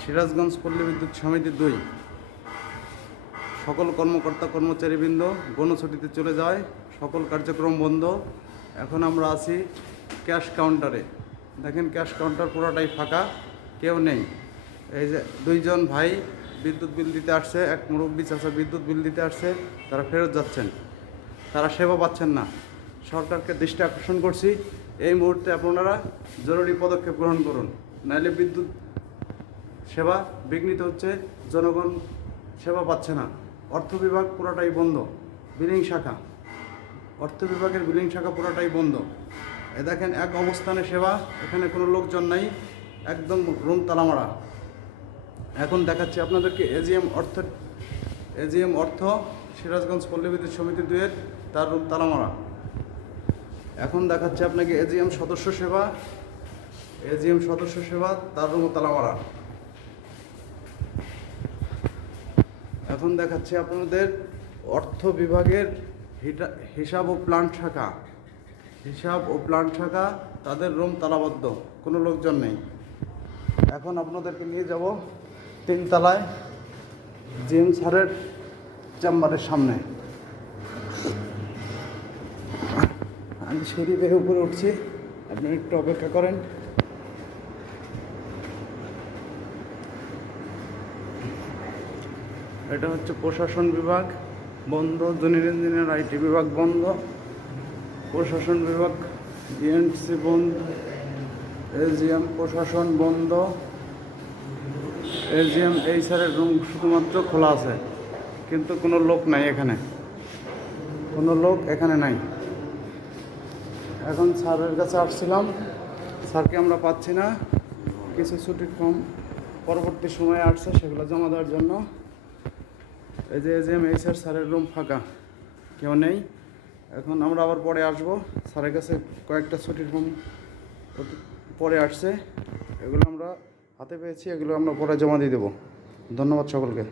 সিরাজগঞ্জ পল্লী বিদ্যুৎ সমিতি 2 সকল কর্মকর্তা কর্মচারীবৃন্দ গণছুটিতে চলে যায়, সকল কার্যক্রম বন্ধ। এখন আমরা আছি ক্যাশ কাউন্টারে। দেখেন ক্যাশ কাউন্টার পুরোটাই ফাঁকা, কেউ নেই। এই যে 2 জন ভাই বিদ্যুৎ বিল দিতে আসছে, এক মুরব্বী চাচা বিদ্যুৎ বিল দিতে আসছে, তারা ফেরত যাচ্ছেন, তারা সেবা পাচ্ছেন না। সরকারকে দৃষ্টি আকর্ষণ করছি, এই মুহূর্তে আপনারা জরুরি পদক্ষেপ গ্রহণ করুন, নাইলে বিদ্যুৎ সেবা বিঘ্নিত হচ্ছে, জনগণ সেবা পাচ্ছে না। অর্থ বিভাগ পুরোটাই বন্ধ, বিলিং শাখা, অর্থ বিভাগের বিলিং শাখা পুরোটাই বন্ধ। এ দেখেন এক অবস্থানে সেবা, এখানে কোনো লোকজন নাই, একদম রুম তালামারা। এখন দেখাচ্ছি আপনাদেরকে এজিএম অর্থ সিরাজগঞ্জ পল্লী বিদ্যুৎ সমিতি 2 তার রুম তালামারা। এখন দেখাচ্ছি আপনাকে এজিএম সদস্য সেবা তার রুম তালামারা। এখন দেখাচ্ছি আপনাদের অর্থ বিভাগের হিসাব ও প্ল্যান্ট শাখা, তাদের রুম তালাবদ্ধ, কোনো লোকজন নেই। এখন আপনাদেরকে নিয়ে যাব 3 তলায় জিএম স্যারের চেম্বারের সামনে। আমি সিঁড়ি বেয়ে উপরে উঠছি, আপনি একটু অপেক্ষা করেন। এটা হচ্ছে প্রশাসন বিভাগ বন্ধ, জুনিয়র ইঞ্জিনিয়ার আইটি বিভাগ বন্ধ, প্রশাসন বিভাগ বিএনসি বন্ধ, এজিএম প্রশাসন বন্ধ। এজিএম এই স্যারের রুম শুধুমাত্র খোলা আছে, কিন্তু কোনো লোক নাই এখানে, কোনো লোক এখানে নাই। এখন স্যারের কাছে আসছিলাম, স্যারকে আমরা পাচ্ছি না। কিছু ছুটির ফর্ম পরবর্তী সময়ে আসছে, সেগুলো জমা দেওয়ার জন্য। এই যে এজিএম এই স্যারের রুম ফাঁকা, কেউ নেই। এখন আমরা আবার পরে আসবো, স্যারের কাছে কয়েকটা ছুটির ফর্ম পরে আসছে, এগুলো আমরা হাতে পেয়েছি, এগুলো আমরা পরে জমা দিয়ে দেবো। ধন্যবাদ সকলকে।